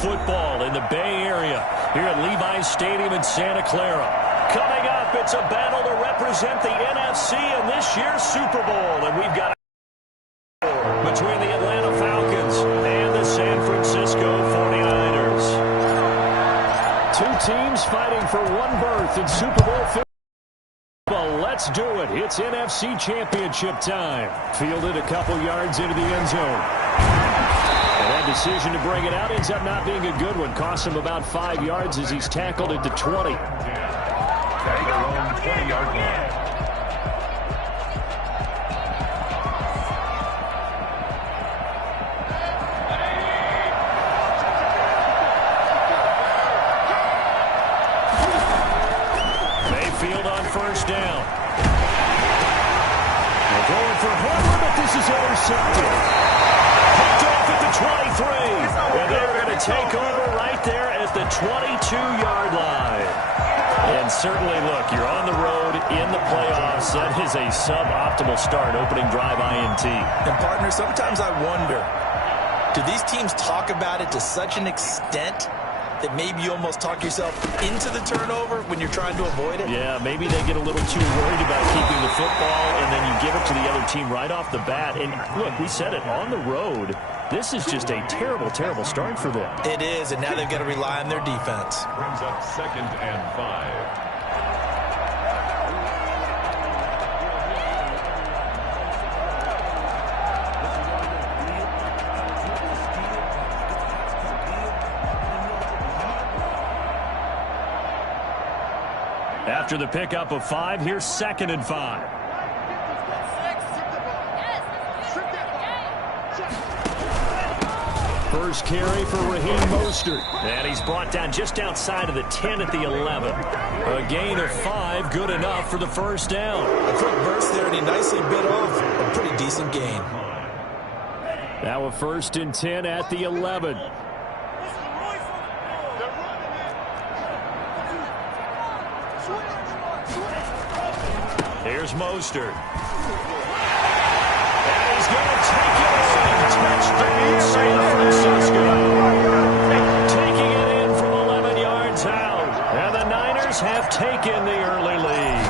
football in the Bay Area here at Levi's Stadium in Santa Clara. Coming up, it's a battle to represent the NFC in this year's Super Bowl. And we've got between the Atlanta Falcons and the San Francisco 49ers. Two teams fighting for one berth in Super Bowl 50. Well, let's do it. It's NFC Championship time. Fielded a couple yards into the end zone. And that decision to bring it out ends up not being a good one. Costs him about 5 yards as he's tackled at the 20. At their own 20-yard line. First down. They're going for Hamler, but this is intercepted. Picked off at the 23. And they're going to take over right there at the 22-yard line. And certainly, look, you're on the road in the playoffs. That is a suboptimal start, opening drive INT. And, partner, sometimes I wonder, do these teams talk about it to such an extent that maybe you almost talk yourself into the turnover when you're trying to avoid it? Yeah, maybe they get a little too worried about keeping the football, and then you give it to the other team right off the bat. And, look, we said it, on the road, this is just a terrible, terrible start for them. It is, and now they've got to rely on their defense. Brings up 2nd and 5. After the pickup of 5, here's 2nd and 5. First carry for Raheem Mostert. And he's brought down just outside of the 10 at the 11. A gain of 5, good enough for the first down. A quick burst there, and he nicely bit off a pretty decent gain. Now a 1st and 10 at the 11. Here's Mostert. And he's going to take it in. Touchdown, San Francisco. Taking it in from 11 yards out. And the Niners have taken the early lead.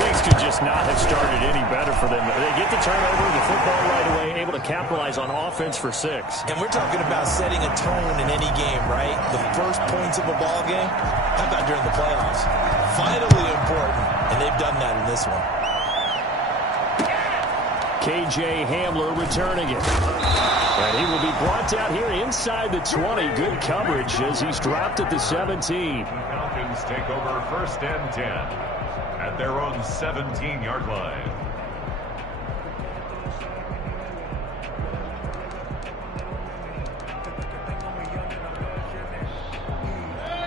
Things could just not have started any better for them. They get the turnover, the football right away, able to capitalize on offense for 6. And we're talking about setting a tone in any game, right? The first points of a ball game. How about during the playoffs? Vitally important. And they've done that in this one. K.J. Hamler returning it. And he will be brought down here inside the 20. Good coverage as he's dropped at the 17. Falcons take over 1st and 10 at their own 17-yard line.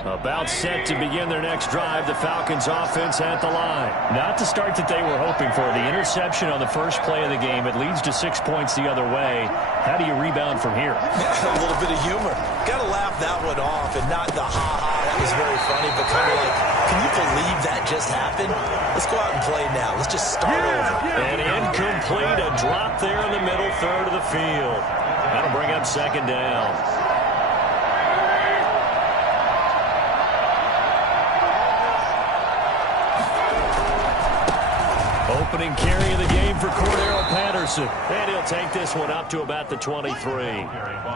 About set to begin their next drive, the Falcons offense at the line. Not the start that they were hoping for. The interception on the first play of the game. It leads to 6 points the other way. How do you rebound from here? A little bit of humor. Got to laugh that one off and not the ha-ha. That was very funny, but kind of like, can you believe that just happened? Let's go out and play now. Let's just start over. And incomplete. A drop there in the middle third of the field. That'll bring up 2nd down. Opening carry of the game for Cordero Patterson. And he'll take this one up to about the 23.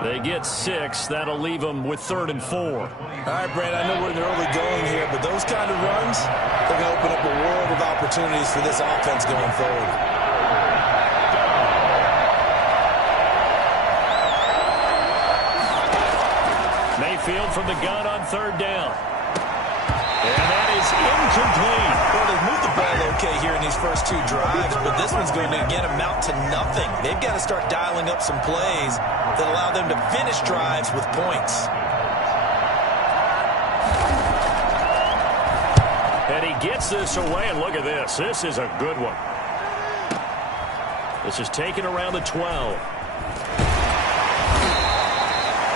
They get 6. That'll leave them with 3rd and 4. All right, Brad, I know we're in the early going here, but those kind of runs, they're going to open up a world of opportunities for this offense going forward. Mayfield from the gun on 3rd down. And that is incomplete. Well, they've moved the ball okay here in these first 2 drives, but this one's going to, again, amount to nothing. They've got to start dialing up some plays that allow them to finish drives with points. And he gets this away, and look at this. This is a good one. This is taken around the 12.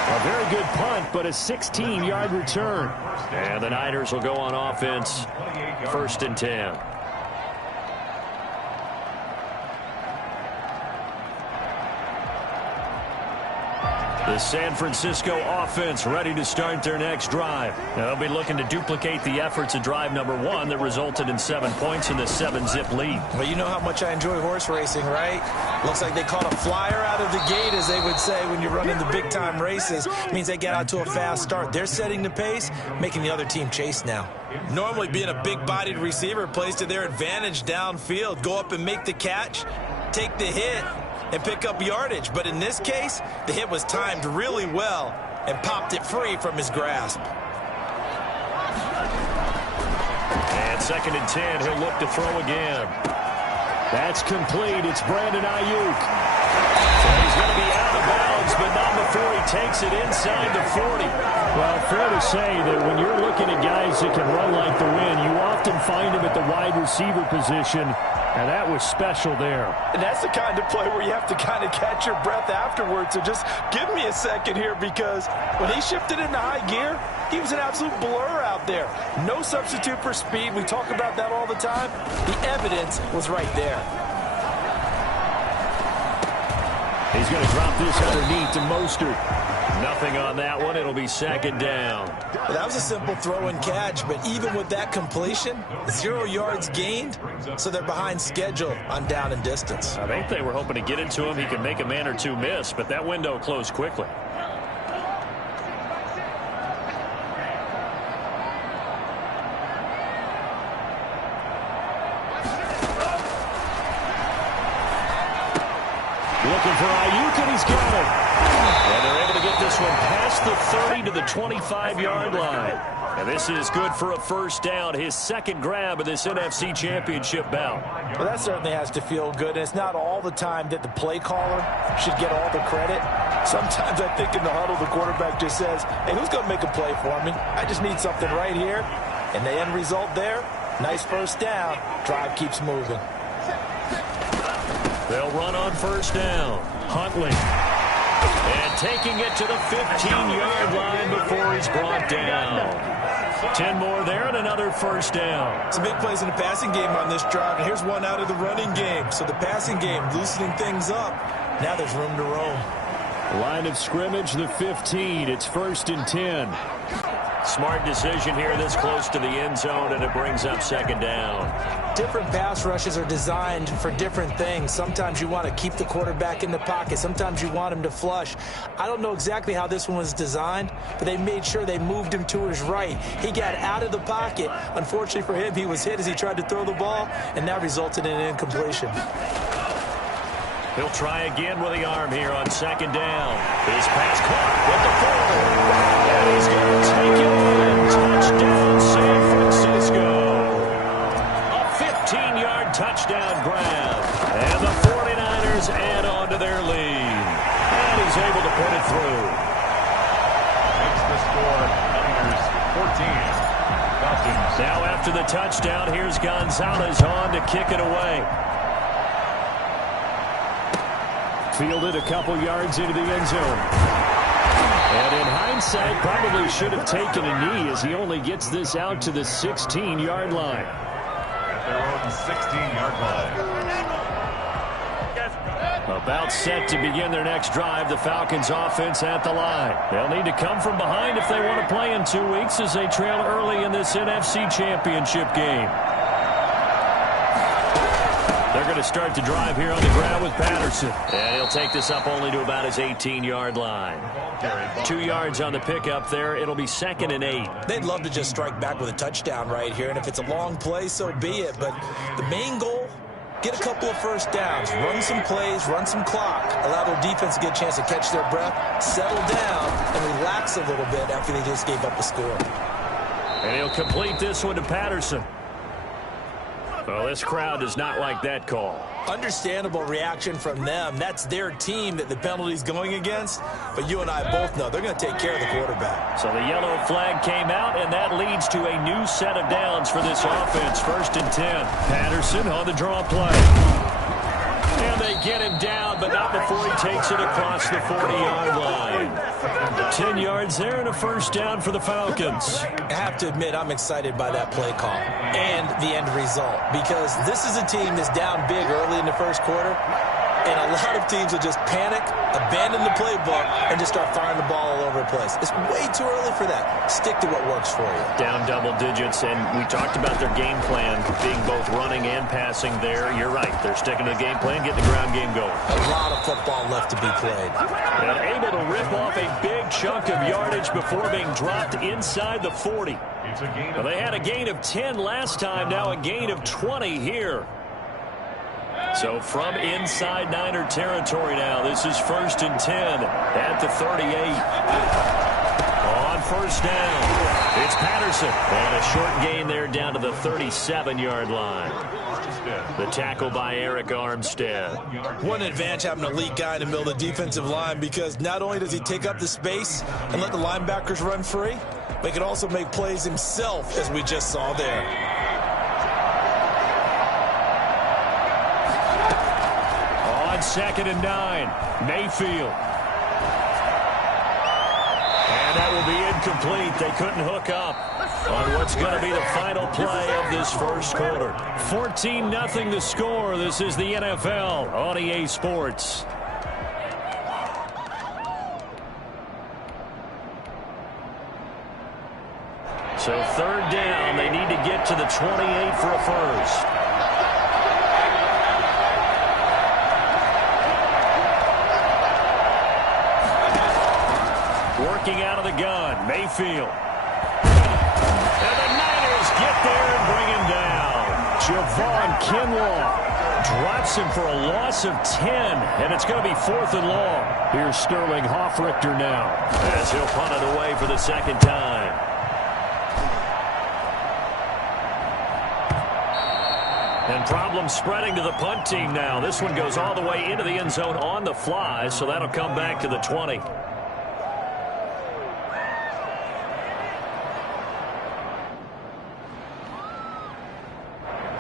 A very good punt, but a 16-yard return. And the Niners will go on offense, 1st and 10. The San Francisco offense ready to start their next drive. They'll be looking to duplicate the efforts of drive number 1 that resulted in 7 points in the 7-zip lead. Well, you know how much I enjoy horse racing, right? Looks like they caught a flyer out of the gate, as they would say when you're running the big-time races. It means they get out to a fast start. They're setting the pace, making the other team chase now. Normally, being a big-bodied receiver plays to their advantage downfield. Go up and make the catch, take the hit, and pick up yardage. But in this case, the hit was timed really well and popped it free from his grasp. And 2nd and 10, he'll look to throw again. That's complete. It's Brandon Ayuk. He's going to be out of bounds, but not before he takes it inside the 40. Well, fair to say that when you're looking at guys that can run like the wind, you often find them at the wide receiver position. And that was special there. And that's the kind of play where you have to kind of catch your breath afterwards. So just give me a second here, because when he shifted into high gear, he was an absolute blur out there. No substitute for speed. We talk about that all the time. The evidence was right there. He's going to drop this underneath to Mostert. Nothing on that one. It'll be 2nd down. Well, that was a simple throw and catch, but even with that completion, 0 yards gained, so they're behind schedule on down and distance. I think they were hoping to get it to him. He could make a man or two miss, but that window closed quickly. Looking for Ayuk, and he's got it. And they're able to get this one past the 30 to the 25-yard line. And this is good for a 1st down, his 2nd grab of this NFC Championship bout. Well, that certainly has to feel good. And it's not all the time that the play caller should get all the credit. Sometimes I think in the huddle, the quarterback just says, hey, who's going to make a play for me? I just need something right here. And the end result there, nice 1st down. Drive keeps moving. They'll run on 1st down. Huntley. And taking it to the 15-yard line before he's brought down. 10 more there and another 1st down. Some big plays in the passing game on this drive, and here's one out of the running game. So the passing game loosening things up. Now there's room to roam. Line of scrimmage, the 15. It's 1st and 10. Smart decision here this close to the end zone, and it brings up 2nd down. Different pass rushes are designed for different things. Sometimes you want to keep the quarterback in the pocket. Sometimes you want him to flush. I don't know exactly how this one was designed, but they made sure they moved him to his right. He got out of the pocket. Unfortunately for him, he was hit as he tried to throw the ball, and that resulted in an incompletion. He'll try again with the arm here on 2nd down. His pass caught with the forward. And he's going to take it in. Touchdown, San Francisco. A 15-yard touchdown grab. And the 49ers add on to their lead. And he's able to put it through. Makes the score Niners 14. Falcons. Now after the touchdown, here's Gonzalez on to kick it away. Fielded a couple yards into the end zone. And in hindsight, probably should have taken a knee as he only gets this out to the 16-yard line. At their own 16-yard line. About set to begin their next drive, the Falcons offense at the line. They'll need to come from behind if they want to play in 2 weeks as they trail early in this NFC Championship game. They're going to start the drive here on the ground with Patterson. And he'll take this up only to about his 18-yard line. 2 yards on the pickup there. It'll be 2nd and 8. They'd love to just strike back with a touchdown right here, and if it's a long play, so be it. But the main goal, get a couple of 1st downs, run some plays, run some clock, allow their defense to get a chance to catch their breath, settle down, and relax a little bit after they just gave up a score. And he'll complete this one to Patterson. Well, this crowd does not like that call. Understandable reaction from them. That's their team that the penalty's going against. But you and I both know they're going to take care of the quarterback. So the yellow flag came out, and that leads to a new set of downs for this offense. 1st and 10. Patterson on the draw play. And they get him down, but not before he takes it across the 40-yard line. 10 yards there and a 1st down for the Falcons. I have to admit, I'm excited by that play call and the end result, because this is a team that's down big early in the 1st quarter. And a lot of teams will just panic, abandon the playbook, and just start firing the ball all over the place. It's way too early for that. Stick to what works for you. Down double digits, and we talked about their game plan being both running and passing there. You're right. They're sticking to the game plan, getting the ground game going. A lot of football left to be played. And able to rip off a big chunk of yardage before being dropped inside the 40. Well, they had a gain of 10 last time, now a gain of 20 here. So from inside Niner territory now, this is 1st and 10 at the 38. On first down, it's Patterson. And a short gain there down to the 37-yard line. The tackle by Eric Armstead. What an advantage having an elite guy in the middle of the defensive line, because not only does he take up the space and let the linebackers run free, but he can also make plays himself, as we just saw there. On 2nd and 9, Mayfield. And that will be incomplete. They couldn't hook up on what's going to be the final play of this first quarter. 14-0 the score. This is the NFL on EA Sports. So 3rd down, they need to get to the 28 for a first. Working out of the gun, Mayfield. And the Niners get there and bring him down. Javon Kinlaw drops him for a loss of 10, and it's going to be 4th and long. Here's Sterling Hoffrichter now, as he'll punt it away for the 2nd time. And problems spreading to the punt team now. This one goes all the way into the end zone on the fly, so that'll come back to the 20.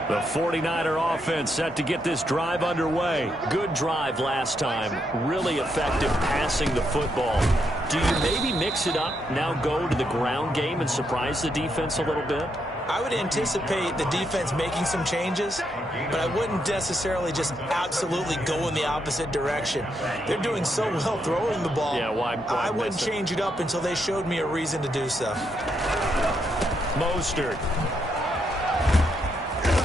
The 49er offense set to get this drive underway. Good drive last time. Really effective passing the football. Do you maybe mix it up, now go to the ground game and surprise the defense a little bit? I would anticipate the defense making some changes, but I wouldn't necessarily just absolutely go in the opposite direction. They're doing so well throwing the ball. Yeah, why I wouldn't change it up until they showed me a reason to do so. Mostert.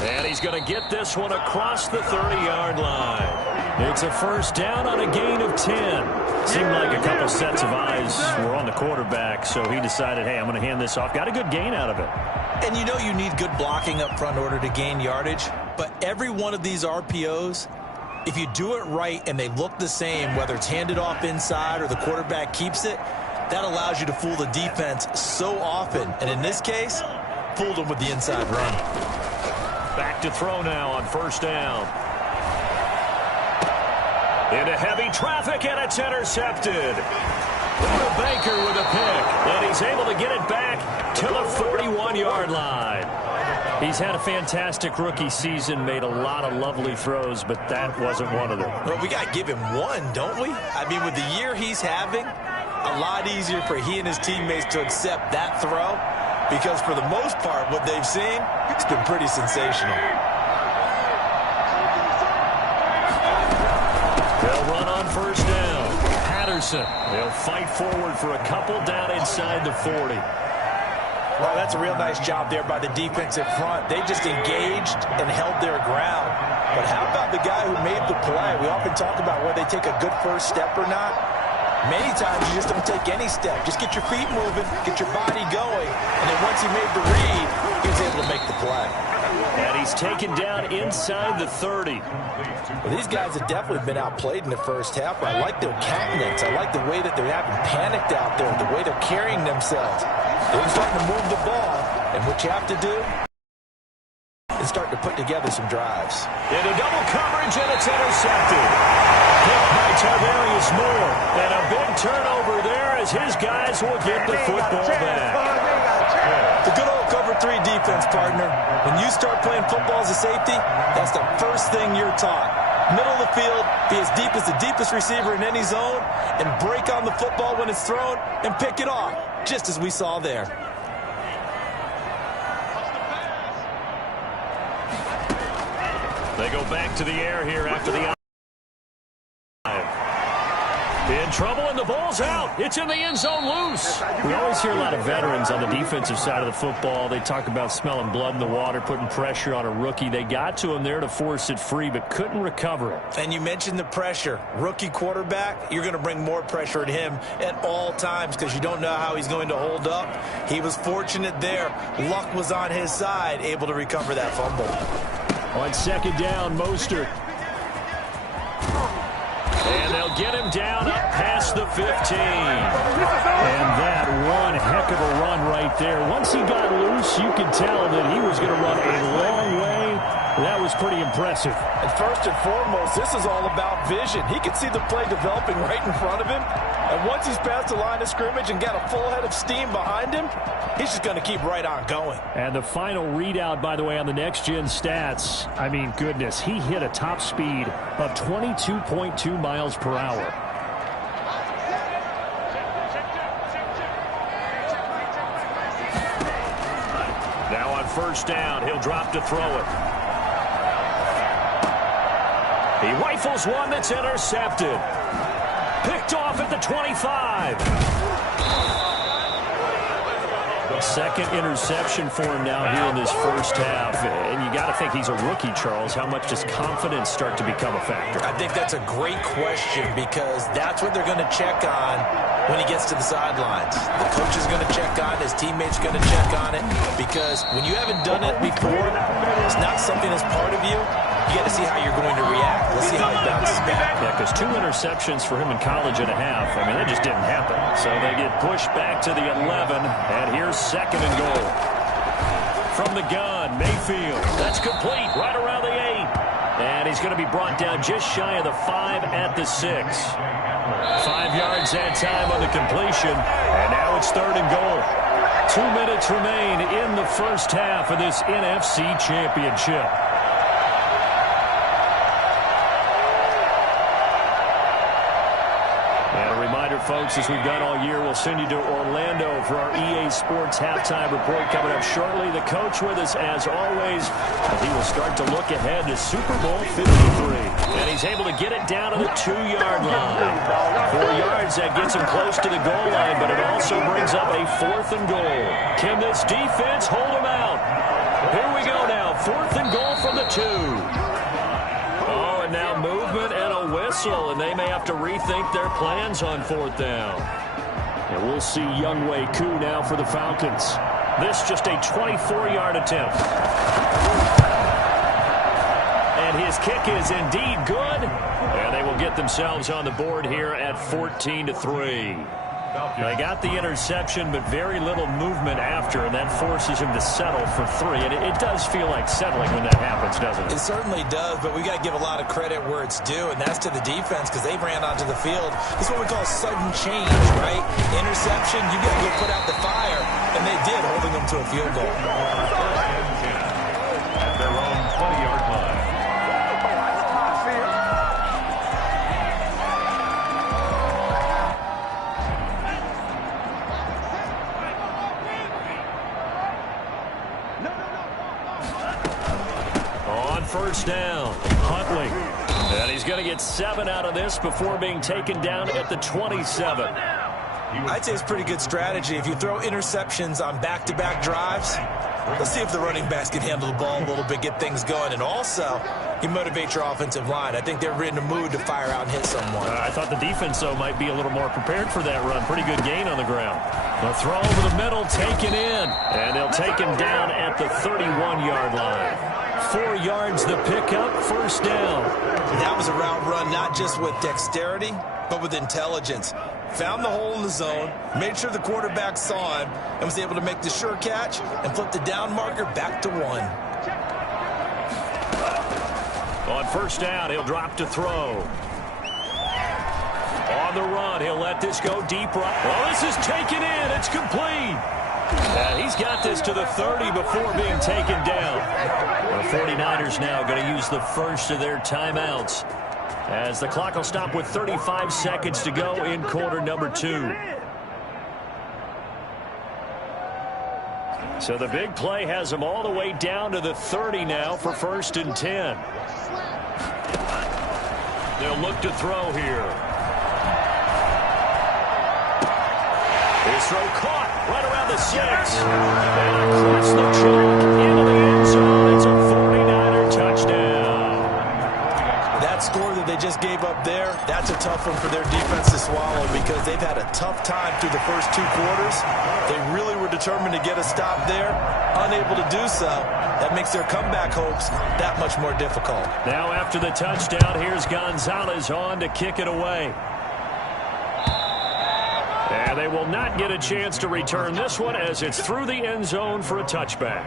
And he's going to get this one across the 30-yard line. It's a first down on a gain of 10. Seemed like a couple sets of eyes were on the quarterback, so he decided, hey, I'm going to hand this off. Got a good gain out of it. And you know you need good blocking up front in order to gain yardage, but every one of these RPOs, if you do it right and they look the same, whether it's handed off inside or the quarterback keeps it, that allows you to fool the defense so often. And in this case, fooled them with the inside run. Back to throw now on first down. Into heavy traffic, and it's intercepted. Buda Baker with a pick, and he's able to get it back to the 41-yard line. He's had a fantastic rookie season, made a lot of lovely throws, but that wasn't one of them. Well, we got to give him one, don't we? I mean, with the year he's having, a lot easier for he and his teammates to accept that throw, because for the most part, what they've seen, it's been pretty sensational. They'll run on first down. Patterson, they'll fight forward for a couple down inside the 40. Well, that's a real nice job there by the defensive front. They just engaged and held their ground. But how about the guy who made the play? We often talk about whether they take a good first step or not. Many times you just don't take any step. Just get your feet moving, get your body going, and then once he made the read, he was able to make the play. And he's taken down inside the 30. Well, these guys have definitely been outplayed in the first half. I like their countenance. I like the way that they're having panicked out there, the way they're carrying themselves. They're starting to move the ball, and what you have to do is start to put together some drives. Into double coverage, and it's intercepted. Picked by Tarvarius Moore, and a big turnover there as his guys will get the football back. The good old cover 3 defense, partner. When you start playing football as a safety, that's the first thing you're taught. Middle of the field, be as deep as the deepest receiver in any zone, and break on the football when it's thrown and pick it off, just as we saw there. They go back to the air here after the In trouble, and the ball's out. It's in the end zone loose. We always hear a lot of veterans on the defensive side of the football. They talk about smelling blood in the water, putting pressure on a rookie. They got to him there to force it free, but couldn't recover it. And you mentioned the pressure. Rookie quarterback, you're going to bring more pressure at him at all times because you don't know how he's going to hold up. He was fortunate there. Luck was on his side, able to recover that fumble. On second down, Mostert. And they'll get him down up past the 15. And that one heck of a run right there. Once he got loose, you could tell that he was going to run a long way. That was pretty impressive. And first and foremost, this is all about vision. He can see the play developing right in front of him. And once he's past the line of scrimmage and got a full head of steam behind him, he's just going to keep right on going. And the final readout, by the way, on the next-gen stats, I mean, goodness, he hit a top speed of 22.2 miles per hour. Now on first down, he'll drop to throw it. He rifles one that's intercepted. Picked off at the 25. Second interception for him now here in this first half. And you got to think he's a rookie, Charles. How much does confidence start to become a factor? I think that's a great question because that's what they're going to check on when he gets to the sidelines. The coach is going to check on it. His teammates are going to check on it because when you haven't done it before, it's not something that's part of you. You got to see how you're going to react. Let's see how he bounces back. Yeah, because 2 interceptions for him in college and a half. I mean, that just didn't happen. So they get pushed back to the 11, and here's second and goal. From the gun, Mayfield. That's complete right around the 8. And he's going to be brought down just shy of the 5 at the 6. 5 yards that time on the completion, and now it's third and goal. 2 minutes remain in the first half of this NFC Championship. Folks, as we've done all year, we'll send you to Orlando for our EA Sports halftime report coming up shortly. The coach with us, as always, and he will start to look ahead to Super Bowl 53. And he's able to get it down to the 2-yard line. 4 yards, that gets him close to the goal line, but it also brings up a 4th and goal. Can this defense hold him out? Here we go now, 4th and goal from the 2. Oh, and now movement and a whistle, and they may have to rethink their plans on 4th down. And we'll see Younghoe Koo now for the Falcons. This just a 24-yard attempt. And his kick is indeed good. And they will get themselves on the board here at 14-3. They got the interception, but very little movement after, and that forces him to settle for 3. And it does feel like settling when that happens, doesn't it? It certainly does, but we got to give a lot of credit where it's due, and that's to the defense because they ran onto the field. This is what we call sudden change, right? Interception, you got to go put out the fire, and they did, holding them to a field goal. At their own 20-yard line. First down, Huntley. And he's going to get 7 out of this before being taken down at the 27. I'd say it's pretty good strategy. If you throw interceptions on back-to-back drives, let's see if the running backs can handle the ball a little bit, get things going. And also, you motivate your offensive line. I think they're in a mood to fire out and hit someone. I thought the defense, though, might be a little more prepared for that run. Pretty good gain on the ground. The throw over the middle, taken in. And they'll take him down at the 31-yard line. 4 yards the pickup, first down. That was a route run not just with dexterity, but with intelligence. Found the hole in the zone, made sure the quarterback saw him, and was able to make the sure catch and flip the down marker back to 1. On first down, he'll drop to throw. On the run, he'll let this go deep right. Oh, this is taken in. It's complete. He's got this to the 30 before being taken down. The 49ers now going to use the first of their timeouts as the clock will stop with 35 seconds to go in quarter number 2. So the big play has them all the way down to the 30 now for first and 10. They'll look to throw here. This throw caught right around the 6. And across the chalk into the end zone. It's a 49er touchdown. That score that they just gave up there, that's a tough one for their defense to swallow because they've had a tough time through the first 2 quarters. They really were determined to get a stop there, unable to do so. That makes their comeback hopes that much more difficult. Now after the touchdown, here's Gonzalez on to kick it away. And they will not get a chance to return this one as it's through the end zone for a touchback.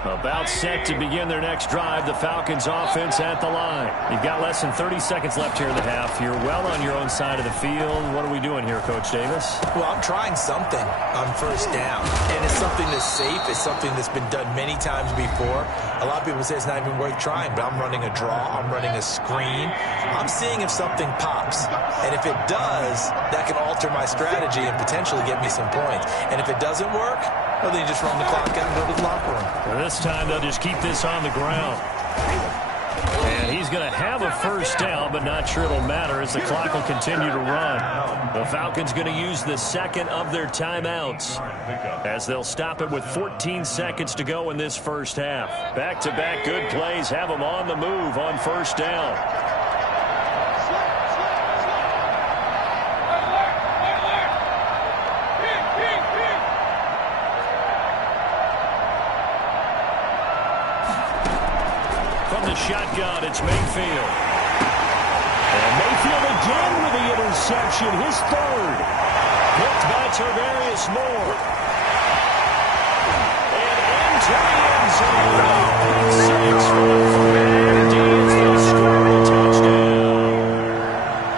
About set to begin their next drive, the Falcons offense at the line. You've got less than 30 seconds left here in the half. You're well on your own side of the field. What are we doing here, Coach Davis? Well, I'm trying something on first down, and it's something that's safe. It's something that's been done many times before. A lot of people say it's not even worth trying, but I'm running a draw. I'm running a screen. I'm seeing if something pops, and if it does, that can alter my strategy and potentially get me some points. And if it doesn't work, well, then you just run the clock out and go to the locker room. Well, this time they'll just keep this on the ground. And he's going to have a first down, but not sure it'll matter as the clock will continue to run. The Falcons going to use the second of their timeouts as they'll stop it with 14 seconds to go in this first half. Back-to-back good plays have them on the move on first down. Shotgun, it's Mayfield. And Mayfield again with the interception, his third. Picked by Tarvarius Moore. And into the end zone. Pick 6 for the 49ers. They score a touchdown.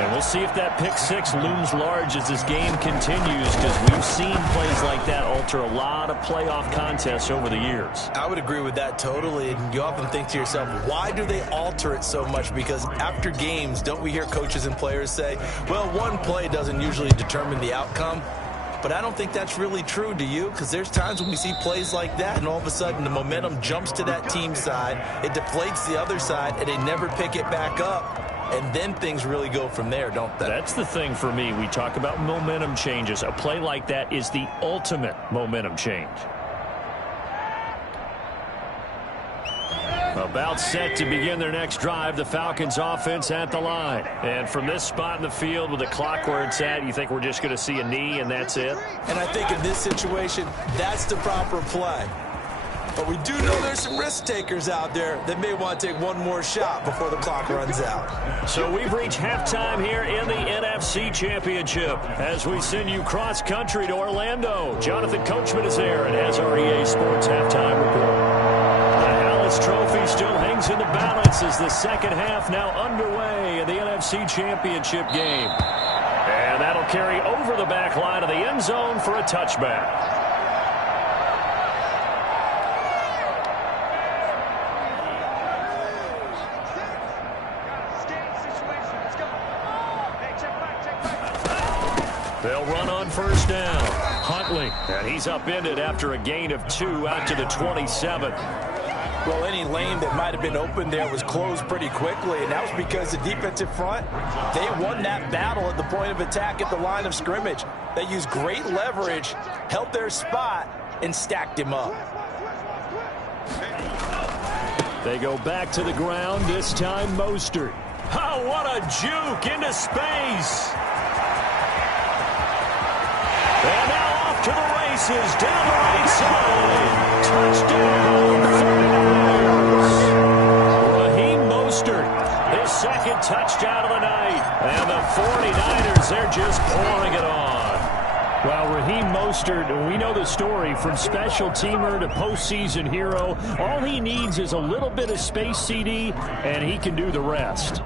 And we'll see if that pick 6 looms large as this game continues, because we've seen plays like that alter a lot of playoff contests over the years. I would agree with that totally. And you often think to yourself, why do they alter it so much? Because after games, don't we hear coaches and players say, well, one play doesn't usually determine the outcome? But I don't think that's really true, do you? Because there's times when we see plays like that, and all of a sudden the momentum jumps to that team side, it deflates the other side, and they never pick it back up. And then things really go from there, don't they? That's the thing for me. We talk about momentum changes. A play like that is the ultimate momentum change. About set to begin their next drive, the Falcons offense at the line. And from this spot in the field with the clock where it's at, you think we're just going to see a knee and that's it? And I think in this situation, that's the proper play. But we do know there's some risk takers out there that may want to take one more shot before the clock runs out. So we've reached halftime here in the NFC Championship as we send you cross-country to Orlando. Jonathan Coachman is there and has our EA Sports halftime report. The Hallis Trophy still hangs in the balance as the second half now underway in the NFC Championship game. And that'll carry over the back line of the end zone for a touchback. They'll run on first down. Huntley, and he's upended after a gain of 2 out to the 27. Well, any lane that might have been open there was closed pretty quickly, and that was because the defensive front, they won that battle at the point of attack at the line of scrimmage. They used great leverage, held their spot, and stacked him up. They go back to the ground, this time Mostert. Oh, what a juke into space. And now off to the races, down the right side. Touchdown, 49ers. Raheem Mostert, his second touchdown of the night. And the 49ers, they're just pouring it on. Well, Raheem Mostert, we know the story, from special teamer to postseason hero. All he needs is a little bit of space, CD, and he can do the rest.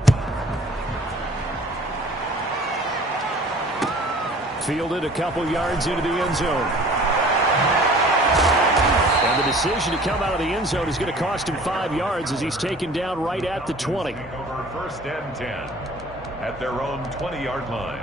Fielded a couple yards into the end zone. And the decision to come out of the end zone is going to cost him 5 yards as he's taken down right at the 20. Over first and 10 at their own 20-yard line.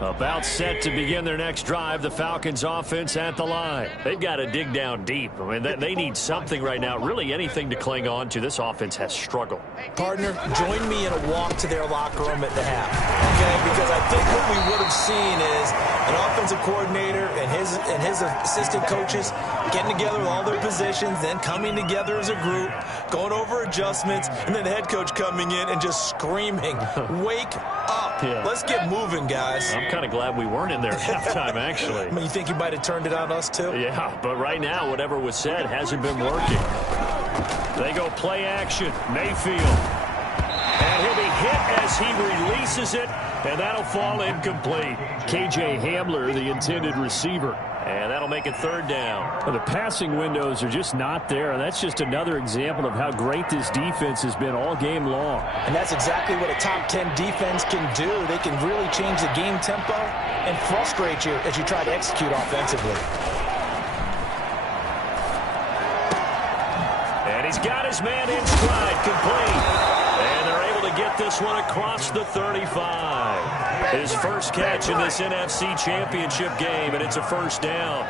About set to begin their next drive, the Falcons offense at the line. They've got to dig down deep. I mean, they need something right now, really anything to cling on to. This offense has struggled. Partner, join me in a walk to their locker room at the half, okay? Because I think what we would have seen is an offensive coordinator and his assistant coaches getting together with all their positions, then coming together as a group, going over adjustments, and then the head coach coming in and just screaming, wake up. Yeah. Let's get moving, guys. I'm kind of glad we weren't in there at halftime, actually. I mean, you think you might have turned it on us, too? Yeah, but right now, whatever was said hasn't been working. They go play action. Mayfield. And he'll be hit as he releases it, and that'll fall incomplete. K.J. Hamler, the intended receiver. And that'll make it third down. Well, the passing windows are just not there. And that's just another example of how great this defense has been all game long. And that's exactly what a top 10 defense can do. They can really change the game tempo and frustrate you as you try to execute offensively. And he's got his man in stride, complete. And they're able to get this one across the 35. His first catch in this NFC Championship game, and it's a first down.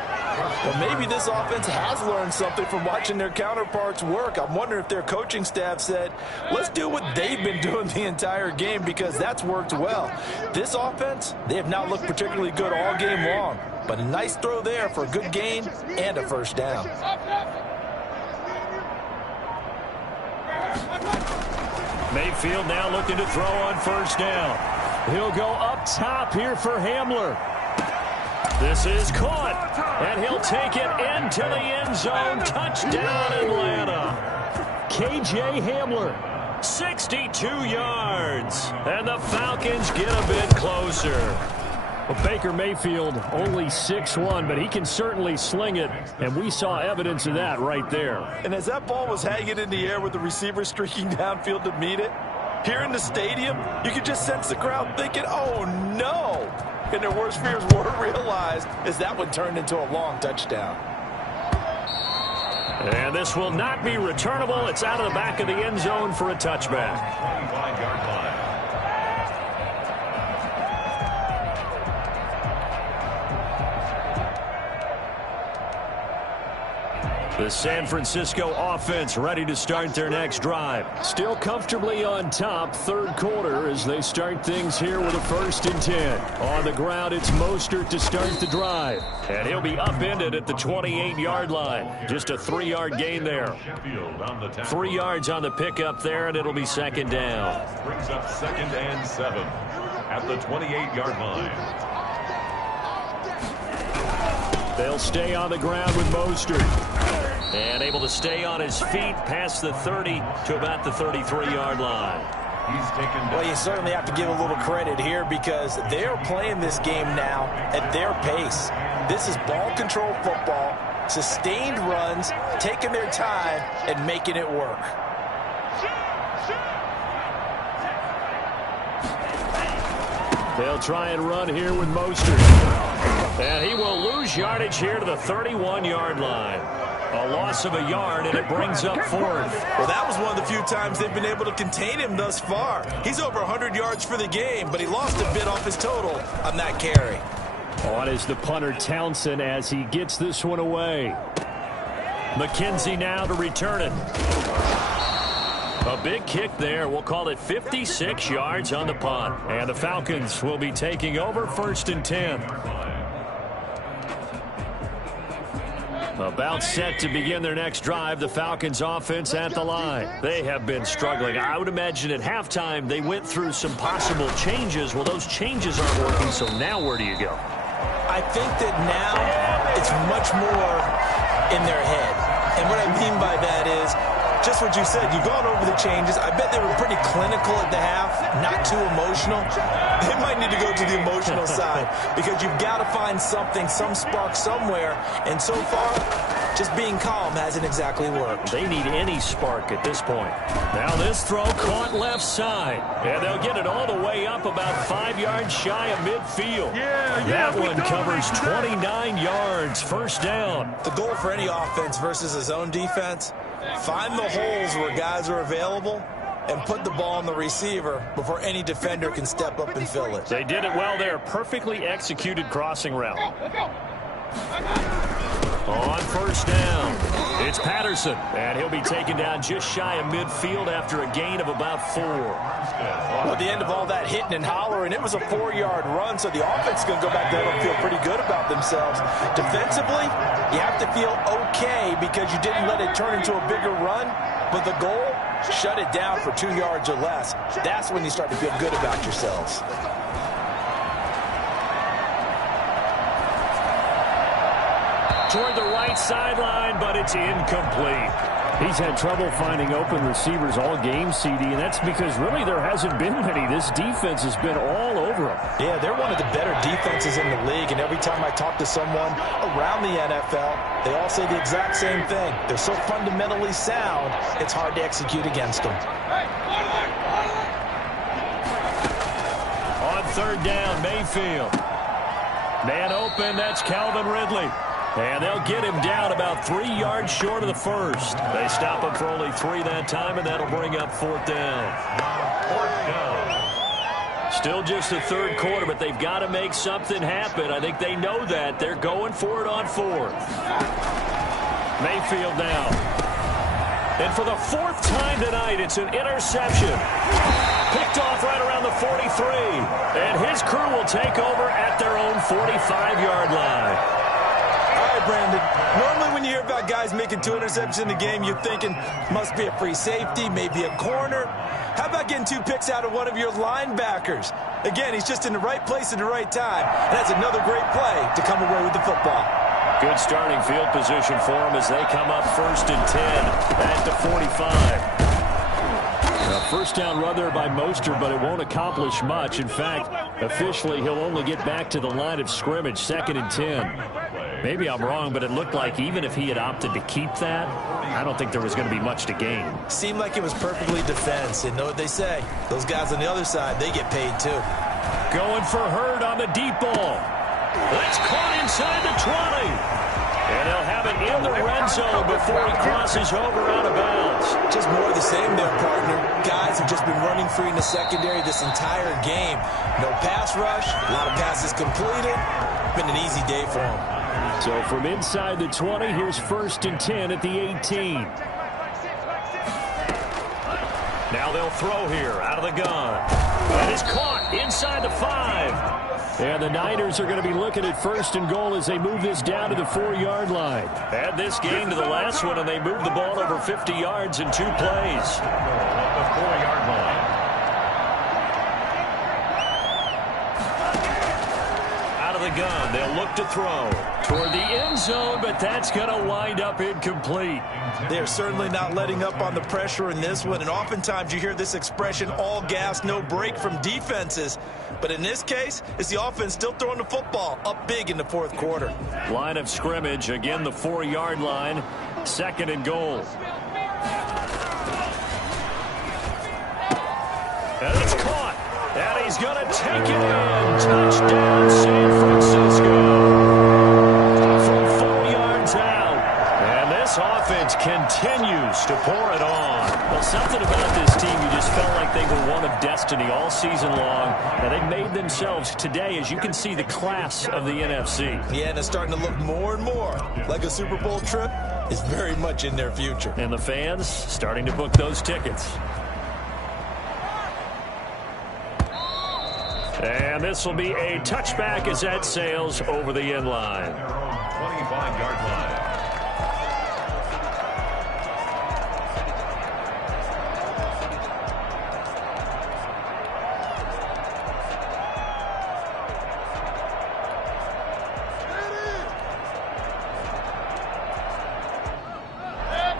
Well, maybe this offense has learned something from watching their counterparts work. I'm wondering if their coaching staff said, let's do what they've been doing the entire game, because that's worked well. This offense, they have not looked particularly good all game long, but a nice throw there for a good gain and a first down. Mayfield now looking to throw on first down. He'll go up top here for Hamler. This is caught, and he'll take it into the end zone. Touchdown, Atlanta. K.J. Hamler, 62 yards, and the Falcons get a bit closer. Well, Baker Mayfield only 6'1", but he can certainly sling it, and we saw evidence of that right there. And as that ball was hanging in the air with the receiver streaking downfield to meet it, here in the stadium, you could just sense the crowd thinking, oh, no. And their worst fears were realized as that one turned into a long touchdown. And this will not be returnable. It's out of the back of the end zone for a touchback. 25-yard line. The San Francisco offense ready to start their next drive. Still comfortably on top, third quarter, as they start things here with a 1st and 10. On the ground, it's Mostert to start the drive. And he'll be upended at the 28-yard line. Just a 3-yard gain there. 3 yards on the pickup there, and it'll be second down. Brings up 2nd and 7 at the 28-yard line. They'll stay on the ground with Mostert. And able to stay on his feet past the 30 to about the 33-yard line. He's taken down. Well, you certainly have to give a little credit here because they're playing this game now at their pace. This is ball control football, sustained runs, taking their time, and making it work. They'll try and run here with Mostert. And he will lose yardage here to the 31-yard line. A loss of a yard, and it brings up 4th. Well, that was one of the few times they've been able to contain him thus far. He's over 100 yards for the game, but he lost a bit off his total on that carry. On is the punter Townsend as he gets this one away. McKenzie now to return it. A big kick there. We'll call it 56 yards on the punt. And the Falcons will be taking over 1st and 10. About set to begin their next drive, the Falcons offense at the line. They have been struggling. I would imagine at halftime they went through some possible changes. Well, those changes aren't working, so now where do you go? I think that now it's much more in their head. And what I mean by that is just what you said. You've gone over the changes. I bet they were pretty clinical at the half, not too emotional. They might need to go to the emotional side because you've got to find something, some spark somewhere. And so far, just being calm hasn't exactly worked. They need any spark at this point. Now this throw caught left side. And they'll get it all the way up about 5 yards shy of midfield. That one covers 29 yards. First down. The goal for any offense versus a zone defense, find the holes where guys are available and put the ball on the receiver before any defender can step up and fill it. They did it well there. Perfectly executed crossing route. On first down, it's Patterson, and he'll be taken down just shy of midfield after a gain of about 4. Well, at the end of all that hitting and hollering, it was a 4-yard run, so the offense is going to go back there and feel pretty good about themselves. Defensively, you have to feel okay because you didn't let it turn into a bigger run, but the goal, shut it down for 2 yards or less. That's when you start to feel good about yourselves. Toward the right sideline, but it's incomplete. He's had trouble finding open receivers all game, CD, and that's because really there hasn't been many. This defense has been all over him. Yeah, they're one of the better defenses in the league, and every time I talk to someone around the NFL, they all say the exact same thing. They're so fundamentally sound, it's hard to execute against them. On third down, Mayfield. Man open, that's Calvin Ridley. And they'll get him down about 3 yards short of the first. They stop him for only 3 that time, and that'll bring up fourth down. Still just the third quarter, but they've got to make something happen. I think they know that. They're going for it on fourth. Mayfield now. And for the 4th time tonight, it's an interception. Picked off right around the 43. And his crew will take over at their own 45-yard line. Brandon, normally when you hear about guys making 2 interceptions in the game, you're thinking must be a free safety, maybe a corner. How about getting 2 picks out of one of your linebackers? Again, he's just in the right place at the right time, and that's another great play to come away with the football. Good starting field position for him as they come up 1st and 10 at the 45. A first down run there by Mostert, but it won't accomplish much. In fact, officially, he'll only get back to the line of scrimmage, 2nd and 10. Maybe I'm wrong, but it looked like even if he had opted to keep that, I don't think there was going to be much to gain. Seemed like it was perfectly defense. And know what they say? Those guys on the other side, they get paid too. Going for Hurd on the deep ball. That's caught inside the 20. And they'll have it in the red zone before he crosses over out of bounds. Just more of the same there, partner. Guys have just been running free in the secondary this entire game. No pass rush, a lot of passes completed. Been an easy day for them. So from inside the 20, here's 1st and 10 at the 18. Now they'll throw here out of the gun. And it's caught inside the 5. And the Niners are going to be looking at 1st and goal as they move this down to the 4-yard line. Add this game to the last one, and they moved the ball over 50 yards in 2 plays. At the 4-yard line. The gun, they'll look to throw toward the end zone, but that's going to wind up incomplete. They're certainly not letting up on the pressure in this one, and oftentimes you hear this expression, all gas, no break from defenses. But in this case, it's the offense still throwing the football up big in the 4th quarter. Line of scrimmage, again the 4-yard line, 2nd and goal. And it's caught. And he's going to take it in. Touchdown, San Francisco. From 4 yards out. And this offense continues to pour it on. Well, something about this team, you just felt like they were one of destiny all season long. And they made themselves today, as you can see, the class of the NFC. Yeah, and it's starting to look more and more like a Super Bowl trip is very much in their future. And the fans starting to book those tickets. And this will be a touchback as that sails over the end line. 25-yard line.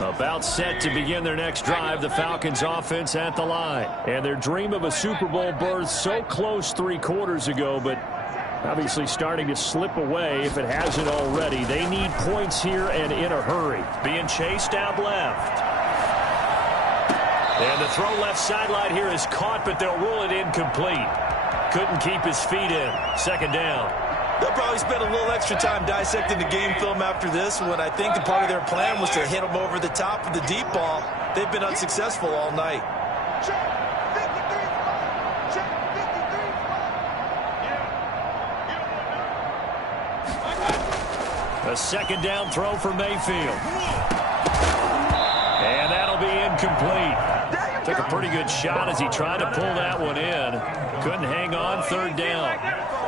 About set to begin their next drive, the Falcons offense at the line. And their dream of a Super Bowl berth so close 3 quarters ago, but obviously starting to slip away if it hasn't already. They need points here and in a hurry. Being chased out left. And the throw left sideline here is caught, but they'll rule it incomplete. Couldn't keep his feet in. 2nd down. They'll probably spend a little extra time dissecting the game film after this one. I think the part of their plan was to hit them over the top of the deep ball. They've been unsuccessful all night. A second down throw for Mayfield. And that'll be incomplete. Took a pretty good shot as he tried to pull that one in. Couldn't hang on, third down.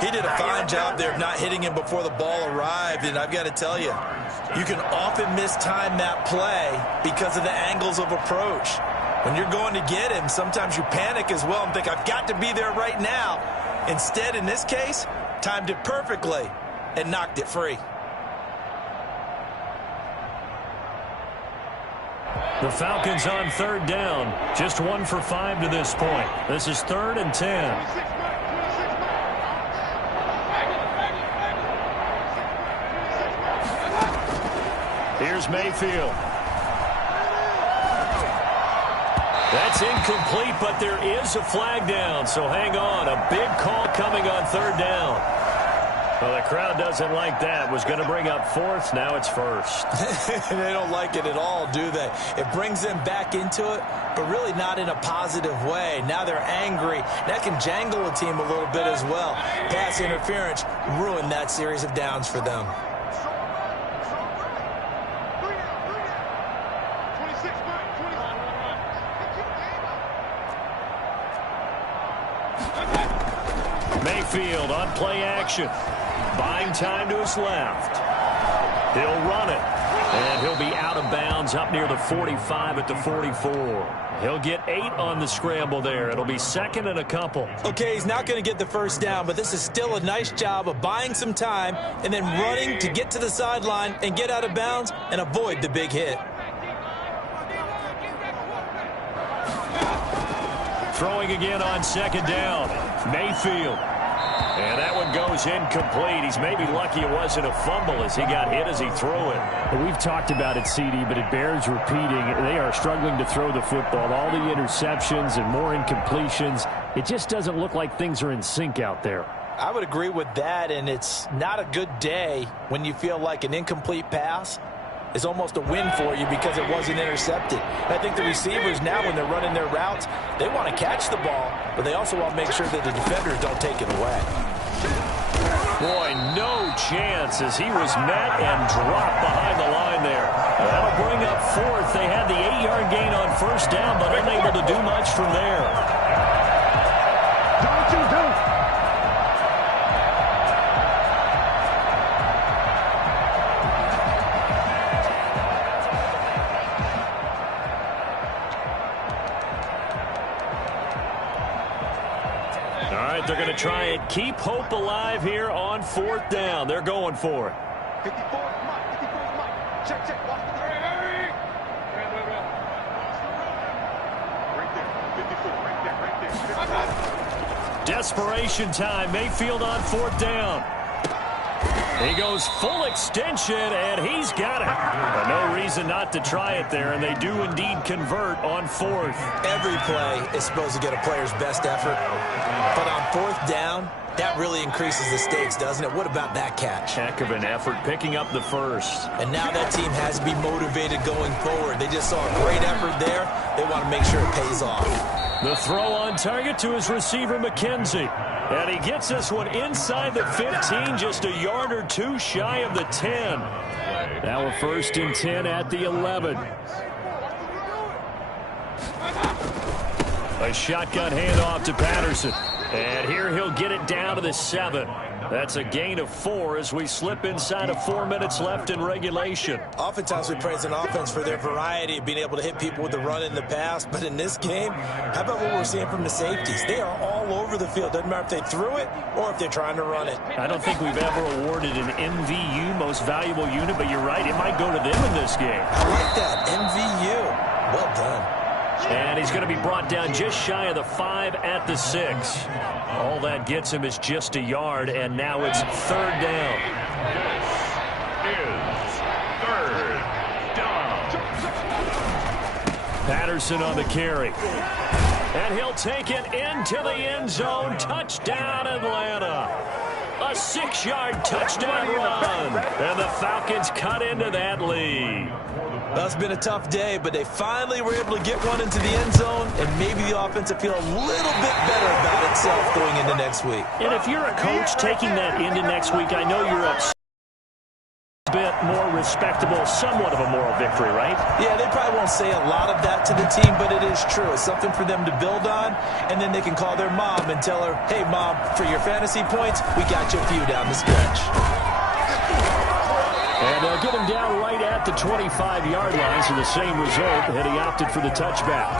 He did a fine job there of not hitting him before the ball arrived, and I've got to tell you, you can often mistime that play because of the angles of approach. When you're going to get him, sometimes you panic as well and think, I've got to be there right now. Instead, in this case, timed it perfectly and knocked it free. The Falcons on third down. Just 1 for 5 to this point. This is 3rd and 10. Here's Mayfield. That's incomplete, but there is a flag down, so hang on. A big call coming on third down. Well, the crowd doesn't like that. Was going to bring up 4th. Now it's 1st. They don't like it at all, do they? It brings them back into it, but really not in a positive way. Now they're angry. That can jangle a team a little bit as well. Pass interference ruined that series of downs for them. Mayfield on play action. Buying time to his left. He'll run it. And he'll be out of bounds up near the 45 at the 44. He'll get 8 on the scramble there. It'll be 2nd and a couple. Okay, he's not going to get the first down, but this is still a nice job of buying some time and then running to get to the sideline and get out of bounds and avoid the big hit. Throwing again on 2nd down. Mayfield. And that one goes incomplete. He's maybe lucky it wasn't a fumble as he got hit as he threw it. Well, we've talked about it, CD, but it bears repeating. They are struggling to throw the football. All the interceptions and more incompletions. It just doesn't look like things are in sync out there. I would agree with that, and it's not a good day when you feel like an incomplete pass is almost a win for you because it wasn't intercepted. I think the receivers now, when they're running their routes, they want to catch the ball, but they also want to make sure that the defenders don't take it away. Boy, no chance as he was met and dropped behind the line there. That'll bring up 4th. They had the 8-yard gain on first down, but unable to do much from there. They're going to try and keep hope alive here on 4th down. They're going for it. 54, Mike. Check. Watch the right there. 54, right there. Desperation time. Mayfield on 4th down. He goes full extension, and he's got it. But no reason not to try it there, and they do indeed convert on 4th. Every play is supposed to get a player's best effort. But on 4th down, that really increases the stakes, doesn't it? What about that catch? Heck of an effort, picking up the first. And now that team has to be motivated going forward. They just saw a great effort there. They want to make sure it pays off. The throw on target to his receiver, McKenzie. And he gets this one inside the 15, just a yard or 2 shy of the 10. Now a 1st and 10 at the 11. A shotgun handoff to Patterson. And here he'll get it down to the 7. That's a gain of 4 as we slip inside of 4 minutes left in regulation. Oftentimes we praise an offense for their variety of being able to hit people with the run in the pass. But in this game, how about what we're seeing from the safeties? They are all over the field. Doesn't matter if they threw it or if they're trying to run it. I don't think we've ever awarded an MVU, most valuable unit, but you're right. It might go to them in this game. I like that. MVU. Well done. And he's going to be brought down just shy of the 5 at the 6. All that gets him is just a yard, and now it's 3rd down. This is 3rd down. Patterson on the carry. And he'll take it into the end zone. Touchdown, Atlanta. A A 6-yard touchdown run. And the Falcons cut into that lead. That's been a tough day, but they finally were able to get one into the end zone, and maybe the offense will feel a little bit better about itself going into next week. And if you're a coach taking that into next week, I know you're a bit more respectable, somewhat of a moral victory, right? Yeah, they probably won't say a lot of that to the team, but it is true. It's something for them to build on, and then they can call their mom and tell her, hey, Mom, for your fantasy points, we got you a few down the stretch. And they'll get him down right at the 25-yard line, so the same result had he opted for the touchback.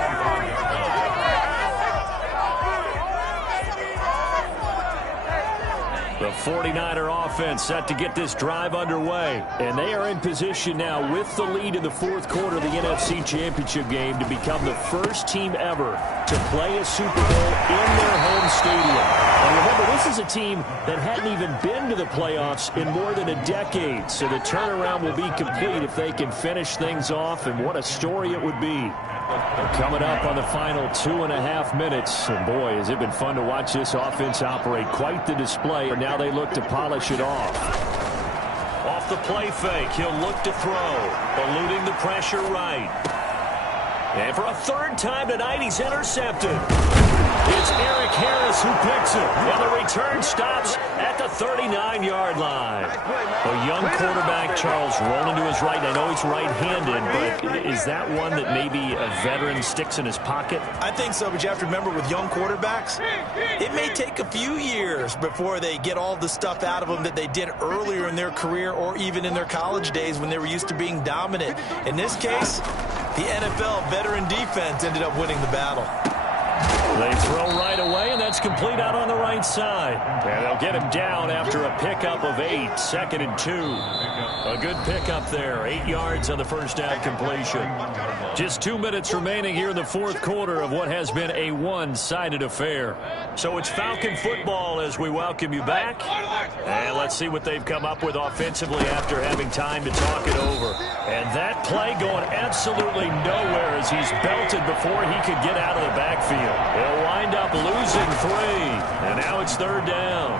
The 49er offense set to get this drive underway. And they are in position now with the lead in the fourth quarter of the NFC Championship game to become the first team ever to play a Super Bowl in their home stadium. And remember, this is a team that hadn't even been to the playoffs in more than a decade. So the turnaround will be complete if they can finish things off, and what a story it would be. Coming up on the final 2.5 minutes. And boy, has it been fun to watch this offense operate. Quite the display. And now they look to polish it off. Off the play fake, he'll look to throw. Eluding the pressure right. And for a third time tonight, he's intercepted. It's Eric Harris who picks it. And the return stops at the 39-yard line. A young quarterback, Charles, rolling to his right. I know he's right-handed, but is that one that maybe a veteran sticks in his pocket? I think so, but you have to remember with young quarterbacks, it may take a few years before they get all the stuff out of them that they did earlier in their career or even in their college days when they were used to being dominant. In this case, the NFL veteran defense ended up winning the battle. They throw right away, and that's complete out on the right side. And they'll get him down after a pickup of 8, 2nd and 2. A good pickup there, 8 yards on the first down completion. Just 2 minutes remaining here in the fourth quarter of what has been a one-sided affair. So it's Falcon football as we welcome you back. And let's see what they've come up with offensively after having time to talk it over. And that play going absolutely nowhere as he's belted before he could get out of the backfield. He'll wind up losing 3. And now it's third down.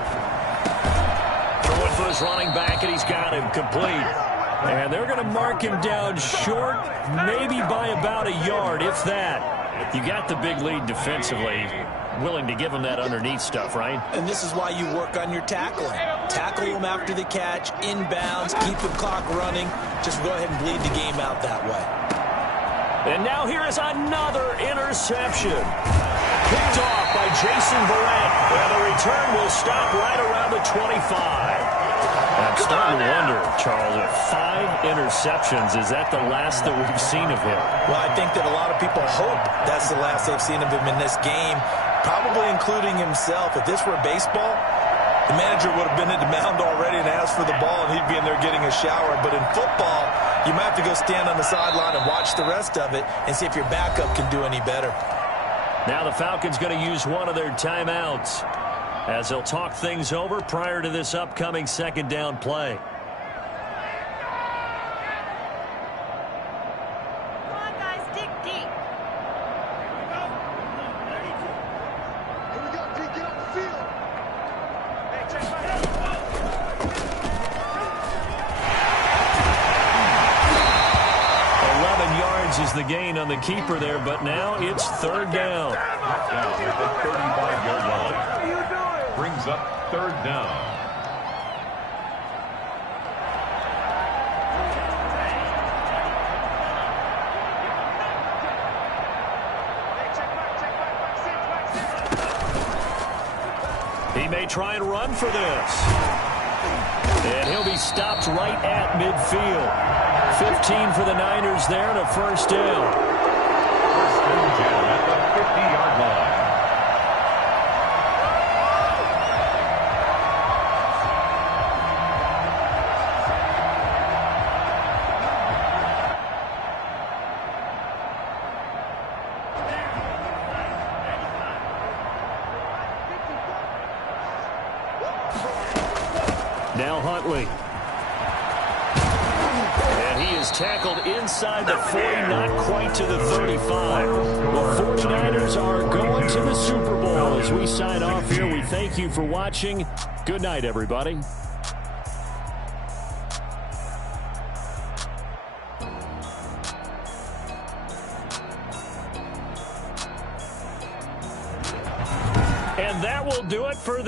Throwing for his running back, and he's got him complete. And they're going to mark him down short, maybe by about a yard, if that. You got the big lead defensively. Willing to give him that underneath stuff, right? And this is why you work on your tackling. Tackle him after the catch, inbounds, keep the clock running. Just go ahead and bleed the game out that way. And now here is another interception. Picked off by Jason Verrett. And the return will stop right around the 25. I'm starting to wonder, Charles, if 5 interceptions, is that the last that we've seen of him? Well, I think that a lot of people hope that's the last they've seen of him in this game, probably including himself. If this were baseball, the manager would have been at the mound already and asked for the ball, and he'd be in there getting a shower. But in football, you might have to go stand on the sideline and watch the rest of it and see if your backup can do any better. Now the Falcons going to use one of their timeouts as they'll talk things over prior to this upcoming second down play. Come on, guys, dig deep. Here we go, D, get on the field. Hey, check my head. 11 yards is the gain on the keeper there, but now it's third down. Down at the 35-yard line. Brings up third down. He may try and run for this. And he'll be stopped right at midfield. 15 for the Niners there and a first down. First and 10 at the 50-yard line. Now Huntley. And he is is tackled inside the 40, not quite to the 35. The 49ers are going to the Super Bowl. As we sign off here, we thank you for watching. Good night, everybody. And that will do it for this.